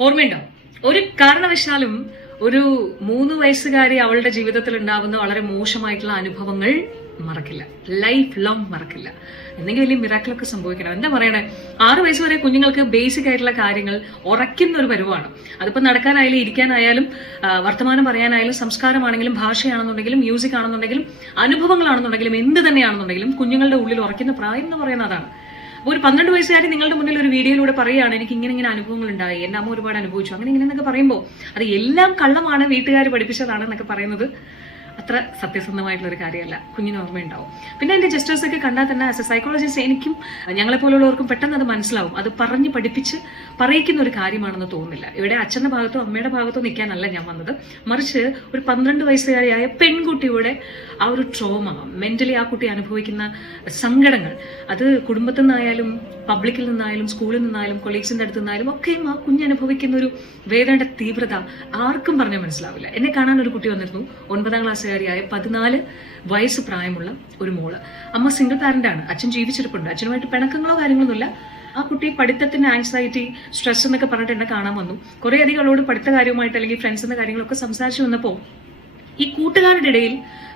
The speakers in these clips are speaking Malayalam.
ഓർമ്മയുണ്ടോ? ഒരു കാരണവശാലും ഒരു മൂന്ന് വയസ്സുകാരി അവളുടെ ജീവിതത്തിൽ ഉണ്ടാവുന്ന വളരെ മോശമായിട്ടുള്ള അനുഭവങ്ങൾ മറക്കില്ല. ലൈഫ് ലോങ് മറക്കില്ല. എന്തെങ്കിലും വലിയ മിറാക്കിളൊക്കെ സംഭവിക്കണം. എന്താ പറയണേ? ആറു വയസ്സ് വരെ കുഞ്ഞുങ്ങൾക്ക് ബേസിക് ആയിട്ടുള്ള കാര്യങ്ങൾ ഉറയ്ക്കുന്ന ഒരു പരുവാണ്. അതിപ്പോ നടക്കാനായാലും ഇരിക്കാനായാലും വർത്തമാനം പറയാനായാലും സംസ്കാരമാണെങ്കിലും ഭാഷയാണെന്നുണ്ടെങ്കിലും മ്യൂസിക് ആണെന്നുണ്ടെങ്കിലും അനുഭവങ്ങളാണെന്നുണ്ടെങ്കിലും എന്ത് തന്നെയാണെന്നുണ്ടെങ്കിലും കുഞ്ഞുങ്ങളുടെ ഉള്ളിൽ ഉറയ്ക്കുന്ന പ്രായം എന്ന് പറയുന്നതാണ് അതാണ്. ഒരു പന്ത്രണ്ട് വയസ്സുകാരി നിങ്ങളുടെ മുന്നിൽ ഒരു വീഡിയോയിലൂടെ പറയുകയാണ് എനിക്ക് ഇങ്ങനെ ഇങ്ങനെ അനുഭവങ്ങൾ ഉണ്ടായി എന്റെ അമ്മ ഒരുപാട് അനുഭവിച്ചു. അങ്ങനെ ഇങ്ങനെ എന്നൊക്കെ പറയുമ്പോൾ അത് എല്ലാം കള്ളമാണ് വീട്ടുകാർ പഠിപ്പിച്ചതാണ് എന്നൊക്കെ പറയുന്നത്. അത്ര സത്യസന്ധമായിട്ടുള്ള ഒരു കാര്യമല്ല. കുഞ്ഞിന് ഓർമ്മയുണ്ടാവും പിന്നെ എന്റെ ജസ്റ്റേഴ്സ് ഒക്കെ കണ്ടാൽ തന്നെ ആസ് എ സൈക്കോളജിസ്റ്റ് എനിക്കും ഞങ്ങളെ പോലുള്ളവർക്കും പെട്ടെന്ന് അത് മനസ്സിലാവും. അത് പറഞ്ഞ് പഠിപ്പിച്ച് പറയിക്കുന്ന ഒരു കാര്യമാണെന്ന് തോന്നുന്നില്ല. ഇവിടെ അച്ഛന്റെ ഭാഗത്തോ അമ്മയുടെ ഭാഗത്തോ നിൽക്കാനല്ല ഞാൻ വന്നത്. മറിച്ച് ഒരു പന്ത്രണ്ട് വയസ്സുകാരിയായ പെൺകുട്ടിയുടെ ആ ഒരു ട്രോമ മെന്റലി ആ കുട്ടി അനുഭവിക്കുന്ന സങ്കടങ്ങൾ അത് കുടുംബത്തിൽ നിന്നായാലും പബ്ലിക്കിൽ നിന്നായാലും സ്കൂളിൽ നിന്നായാലും കൊളീഗ്സിന്റെ അടുത്ത് നിന്നായാലും ഒക്കെയും ആ കുഞ്ഞ് അനുഭവിക്കുന്ന ഒരു വേദനയുടെ തീവ്രത ആർക്കും പറഞ്ഞാൽ മനസ്സിലാവില്ല. എന്നെ കാണാൻ ഒരു കുട്ടി വന്നിരുന്നു. ഒൻപതാം ക്ലാസ്സുകാരിയായ പതിനാല് വയസ്സ് പ്രായമുള്ള ഒരു മോൾ. അമ്മ സിംഗിൾ പാരന്റ് ആണ്. അച്ഛൻ ജീവിച്ചിരിപ്പുണ്ട്. അച്ഛനുമായിട്ട് പിണക്കങ്ങളോ കാര്യങ്ങളൊന്നുമില്ല. ആ കുട്ടി പഠിത്തത്തിന്റെ ആൻസൈറ്റി സ്ട്രെസ് എന്നൊക്കെ പറഞ്ഞിട്ട് എന്നെ കാണാൻ വന്നു. കുറെ അധികം അവളോട് പഠിത്ത കാര്യവുമായിട്ട് അല്ലെങ്കിൽ ഫ്രണ്ട്സിന്റെ കാര്യങ്ങളൊക്കെ സംസാരിച്ചു വന്നപ്പോൾ ഈ കൂട്ടുകാരുടെ ഇടയിൽ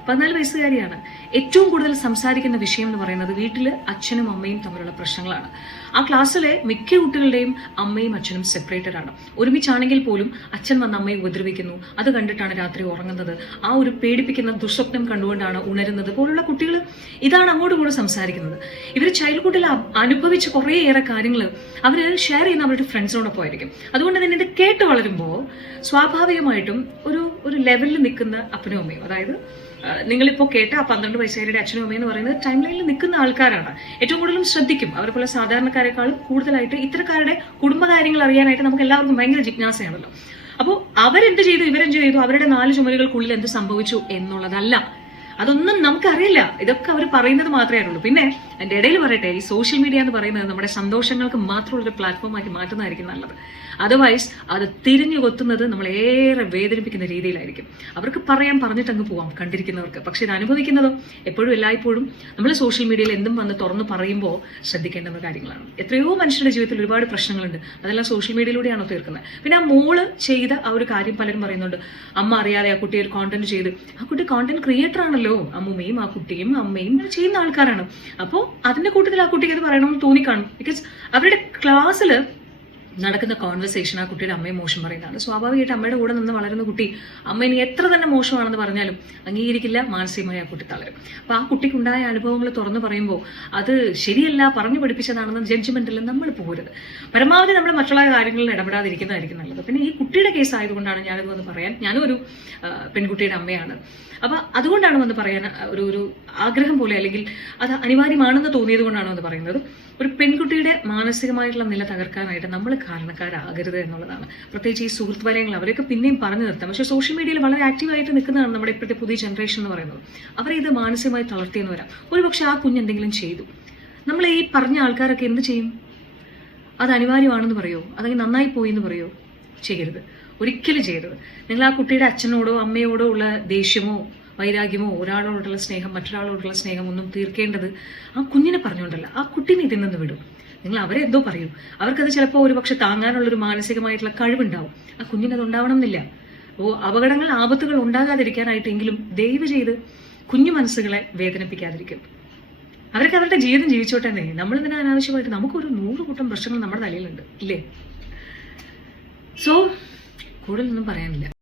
പതിനാല് വയസ്സുകാരിയാണ് ഏറ്റവും കൂടുതൽ സംസാരിക്കുന്ന വിഷയം എന്ന് പറയുന്നത് വീട്ടിൽ അച്ഛനും അമ്മയും തമ്മിലുള്ള പ്രശ്നങ്ങളാണ്. ആ ക്ലാസ്സിലെ മിക്ക കുട്ടികളുടെയും അമ്മയും അച്ഛനും സെപ്പറേറ്റഡ് ആണ്. ഒരുമിച്ചാണെങ്കിൽ പോലും അച്ഛൻ വന്ന് അമ്മയെ ഉപദ്രവിക്കുന്നു. അത് കണ്ടിട്ടാണ് രാത്രി ഉറങ്ങുന്നത്. ആ ഒരു പേടിപ്പിക്കുന്ന ദുസ്വപ്നം കണ്ടുകൊണ്ടാണ് ഉണരുന്നത് പോലുള്ള കുട്ടികൾ ഇതാണ് അങ്ങോട്ടും കൂടെ സംസാരിക്കുന്നത്. ഇവർ ചൈൽഡ്ഹുഡിൽ അനുഭവിച്ച കുറേയേറെ കാര്യങ്ങൾ അവർ ഷെയർ ചെയ്യുന്ന അവരുടെ ഫ്രണ്ട്സിനോടൊപ്പം ആയിരിക്കും. അതുകൊണ്ട് തന്നെ ഇത് കേട്ട് വളരുമ്പോൾ സ്വാഭാവികമായിട്ടും ഒരു ഒരു ലെവലിൽ നിൽക്കുന്ന അപ്പനും അമ്മയും അതായത് ആ, നിങ്ങളിപ്പോ കേട്ട ആ പന്ത്രണ്ട് വയസ്സുകാരുടെ അച്ഛനും അമ്മയും എന്ന് പറയുന്നത് ടൈം ലൈനിൽ നിൽക്കുന്ന ആൾക്കാരാണ്. ഏറ്റവും കൂടുതലും ശ്രദ്ധിക്കും. അവരെ പോലെ സാധാരണക്കാരെക്കാളും കൂടുതലായിട്ട് ഇത്തരക്കാരുടെ കുടുംബകാര്യങ്ങൾ അറിയാനായിട്ട് നമുക്ക് എല്ലാവർക്കും ഭയങ്കര ജിജ്ഞാസയാണല്ലോ. അപ്പോൾ അവരെന്ത് ചെയ്തു? ഇവരെന്ത് ചെയ്തു? അവരുടെ നാല് ചുമലുകൾക്കുള്ളിൽ എന്ത് സംഭവിച്ചു എന്നുള്ളതല്ല. അതൊന്നും നമുക്കറിയില്ല. ഇതൊക്കെ അവർ പറയുന്നത് മാത്രമേ അറിയുള്ളൂ. പിന്നെ എന്റെ ഇടയിൽ പറയട്ടെ ഈ സോഷ്യൽ മീഡിയ എന്ന് പറയുന്നത് നമ്മുടെ സന്തോഷങ്ങൾക്ക് മാത്രമുള്ളൊരു പ്ലാറ്റ്ഫോമാക്കി മാറ്റുന്നതായിരിക്കും നല്ലത്. അതർവൈസ് അത് തിരിഞ്ഞു കൊത്തുന്നത് നമ്മളേറെ വേദനിപ്പിക്കുന്ന രീതിയിലായിരിക്കും. അവർക്ക് പറയാൻ പറഞ്ഞിട്ടങ്ങ് പോവാം കണ്ടിരിക്കുന്നവർക്ക്. പക്ഷെ ഇത് അനുഭവിക്കുന്നതോ? എപ്പോഴും എല്ലായ്പ്പോഴും നമ്മൾ സോഷ്യൽ മീഡിയയിൽ എന്തും വന്ന് തുറന്ന് പറയുമ്പോൾ ശ്രദ്ധിക്കേണ്ടുന്ന കാര്യങ്ങളാണ്. എത്രയോ മനുഷ്യരുടെ ജീവിതത്തിൽ ഒരുപാട് പ്രശ്നങ്ങളുണ്ട്. അതെല്ലാം സോഷ്യൽ മീഡിയയിലൂടെയാണോ തീർക്കുന്നത്? പിന്നെ ആ മോൾ ചെയ്ത ആ ഒരു കാര്യം പലരും പറയുന്നുണ്ട്. അമ്മ അറിയാതെ ആ കുട്ടി ഒരു കോണ്ടന്റ് ചെയ്ത് ആ കുട്ടി കോണ്ടന്റ് ക്രിയേറ്റർ ആണല്ലോ. അമ്മൂമ്മയും ആ കുട്ടിയും അമ്മയും ഇത് ചെയ്യുന്ന ആൾക്കാരാണ്. അപ്പോൾ അതിന്റെ കൂട്ടത്തിൽ ആ കുട്ടിക്ക് അത് പറയണമെന്ന് തോന്നിക്കാണും. ബിക്കോസ് അവരുടെ ക്ലാസ്സിൽ നടക്കുന്ന കോൺവെർസേഷൻ ആ കുട്ടിയുടെ അമ്മയെ മോശം പറയുന്നതാണ്. സ്വാഭാവികമായിട്ട് അമ്മയുടെ കൂടെ നിന്ന് വളരുന്ന കുട്ടി അമ്മ ഇനി എത്ര തന്നെ മോശമാണെന്ന് പറഞ്ഞാലും അംഗീകരിക്കില്ല മാനസികമായി ആ കുട്ടി തളരും. അപ്പൊ ആ കുട്ടിക്കുണ്ടായ അനുഭവങ്ങൾ തുറന്നു പറയുമ്പോൾ അത് ശരിയല്ല പറഞ്ഞു പഠിപ്പിച്ചതാണെന്ന് ജഡ്ജ്മെന്റിൽ നമ്മൾ പോരുത്. പരമാവധി നമ്മൾ മറ്റുള്ള കാര്യങ്ങളിൽ ഇടപെടാതിരിക്കുന്നതായിരിക്കും നല്ലത്. പിന്നെ ഈ കുട്ടിയുടെ കേസ് ആയതുകൊണ്ടാണ് ഞാനിത് വന്ന് പറയാൻ. ഞാനും ഒരു പെൺകുട്ടിയുടെ അമ്മയാണ്. അപ്പൊ അതുകൊണ്ടാണ് വന്ന് പറയാൻ ഒരു ഒരു ആഗ്രഹം പോലെ അല്ലെങ്കിൽ അത് അനിവാര്യമാണെന്ന് തോന്നിയത് കൊണ്ടാണ് വന്ന് പറയുന്നത്. ഒരു പെൺകുട്ടിയുടെ മാനസികമായിട്ടുള്ള നില തകർക്കാനായിട്ട് നമ്മൾ കാരണക്കാരാകരുത് എന്നുള്ളതാണ്. പ്രത്യേകിച്ച് ഈ സുഹൃത്ത് വലയങ്ങൾ അവരൊക്കെ പിന്നെയും പറഞ്ഞു നിർത്താം. പക്ഷേ സോഷ്യൽ മീഡിയയിൽ വളരെ ആക്റ്റീവായിട്ട് നിൽക്കുന്നതാണ് നമ്മുടെ ഇപ്പോഴത്തെ പുതിയ ജനറേഷൻ എന്ന് പറയുന്നത്. അവരെ ഇത് മാനസികമായി തളർത്തിയെന്ന് വരാം ഒരുപക്ഷെ ആ കുഞ്ഞ് എന്തെങ്കിലും ചെയ്തു. നമ്മൾ ഈ പറഞ്ഞ ആൾക്കാരൊക്കെ എന്ത് ചെയ്യും? അത് അനിവാര്യമാണെന്ന് പറയോ? അതെങ്കിൽ നന്നായി പോയി എന്ന് പറയോ? ചെയ്യരുത്. ഒരിക്കലും ചെയ്യരുത്. നിങ്ങൾ ആ കുട്ടിയുടെ അച്ഛനോടോ അമ്മയോടോ ഉള്ള ദേഷ്യമോ വൈരാഗ്യമോ ഒരാളോടുള്ള സ്നേഹം മറ്റൊരാളോടുള്ള സ്നേഹം ഒന്നും തീർക്കേണ്ടത് ആ കുഞ്ഞിനെ പറഞ്ഞുകൊണ്ടല്ല. ആ കുട്ടീനെ ഇതിൽ നിന്ന് വിടും. നിങ്ങൾ അവരെ എന്തോ പറയും. അവർക്കത് ചിലപ്പോൾ ഒരുപക്ഷെ താങ്ങാനുള്ള ഒരു മാനസികമായിട്ടുള്ള കഴിവുണ്ടാവും. ആ കുഞ്ഞിനത് ഉണ്ടാവണം എന്നില്ല ഓ അപകടങ്ങൾ ആപത്തുകൾ ഉണ്ടാകാതിരിക്കാനായിട്ടെങ്കിലും ദയവ് ചെയ്ത് കുഞ്ഞു മനസ്സുകളെ വേദനിപ്പിക്കാതിരിക്കും. അവർക്ക് അവരുടെ ജീവിതം ജീവിച്ചോട്ടെ നമ്മൾ ഇതിനെ അനാവശ്യമായിട്ട് നമുക്കൊരു നൂറ് കൂട്ടം പ്രശ്നങ്ങൾ നമ്മുടെ തലയിലുണ്ട്. ഇല്ലേ? സോ കൂടുതലൊന്നും പറയാനില്ല.